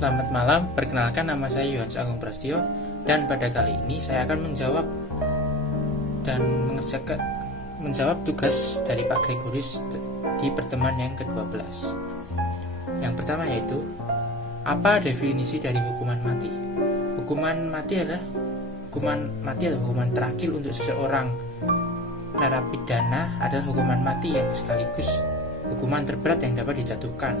Selamat malam, perkenalkan nama saya Yohanes Agung Prasetyo dan pada kali ini saya akan menjawab tugas dari Pak Gregorius di pertemuan yang ke-12. Yang pertama yaitu, apa definisi dari hukuman mati? Hukuman mati adalah hukuman terakhir untuk seseorang narapidana, adalah hukuman mati yang sekaligus hukuman terberat yang dapat dijatuhkan,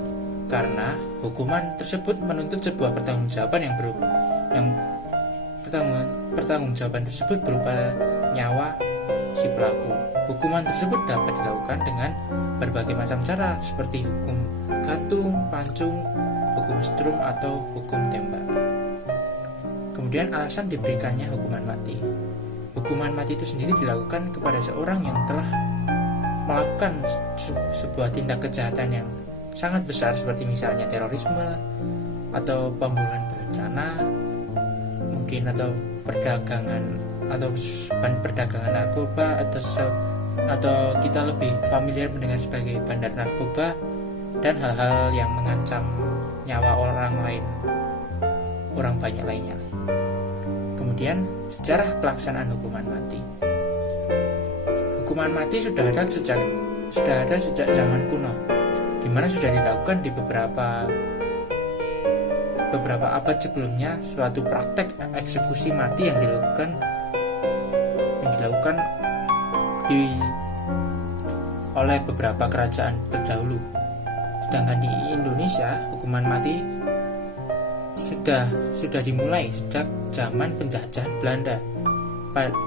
karena hukuman tersebut menuntut sebuah pertanggungjawaban pertanggungjawaban tersebut berupa nyawa si pelaku. Hukuman tersebut dapat dilakukan dengan berbagai macam cara, seperti hukum gantung, pancung, hukum setrum, atau hukum tembak. Kemudian alasan diberikannya hukuman mati. Hukuman mati itu sendiri dilakukan kepada seorang yang telah melakukan sebuah tindak kejahatan yang sangat besar, seperti misalnya terorisme atau pembunuhan berencana, mungkin atau perdagangan narkoba, atau kita lebih familiar mendengar sebagai bandar narkoba, dan hal-hal yang mengancam nyawa orang banyak lainnya. Kemudian sejarah pelaksanaan hukuman mati. Hukuman mati sudah ada sejak zaman kuno, di mana sudah dilakukan di beberapa abad sebelumnya. Suatu praktek eksekusi mati yang dilakukan oleh beberapa kerajaan terdahulu. Sedangkan di Indonesia, hukuman mati sudah dimulai sejak zaman penjajahan Belanda,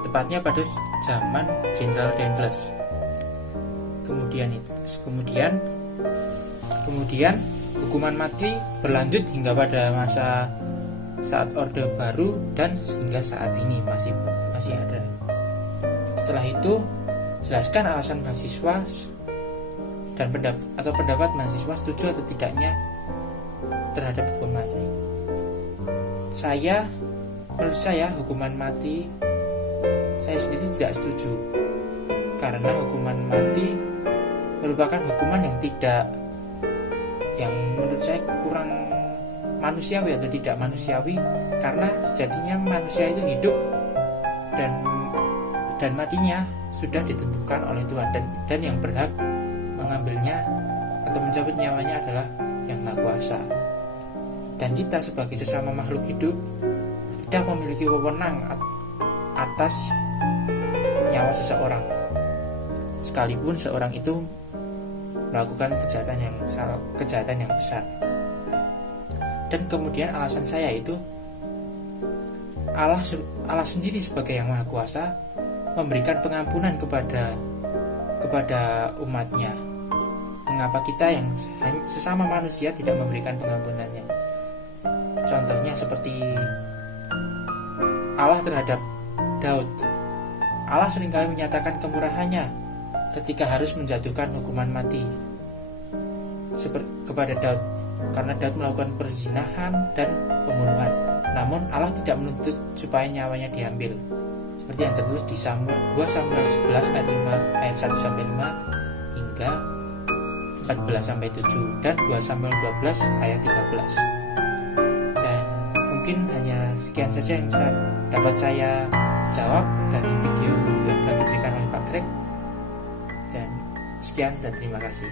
tepatnya pada zaman Jenderal Dendels. Kemudian hukuman mati berlanjut hingga pada masa saat Orde Baru dan hingga saat ini masih ada. Setelah itu, jelaskan alasan mahasiswa dan pendapat mahasiswa setuju atau tidaknya terhadap hukuman mati. Menurut saya hukuman mati, saya sendiri tidak setuju, karena hukuman mati merupakan hukuman yang menurut saya kurang manusiawi atau tidak manusiawi, karena sejatinya manusia itu hidup dan matinya sudah ditentukan oleh Tuhan, dan yang berhak mengambilnya atau mencabut nyawanya adalah Yang Maha Kuasa. Dan kita sebagai sesama makhluk hidup tidak memiliki wewenang atas nyawa seseorang, sekalipun seorang itu melakukan kejahatan yang besar. Dan kemudian alasan saya itu, Allah sendiri sebagai Yang Maha Kuasa memberikan pengampunan kepada umatnya. Mengapa kita yang sesama manusia tidak memberikan pengampunannya? Contohnya seperti Allah terhadap Daud. Allah seringkali menyatakan kemurahannya ketika harus menjatuhkan hukuman mati kepada Daud, karena Daud melakukan perzinahan dan pembunuhan. Namun Allah tidak menuntut supaya nyawanya diambil, seperti yang tertulis di 2 Samuel 11 ayat 1-5 hingga 14-7, dan 2 Samuel 12 ayat 13. Dan mungkin hanya sekian saja yang dapat saya jawab dari video yang telah diberikan oleh Pak Greg. Dan sekian dan terima kasih.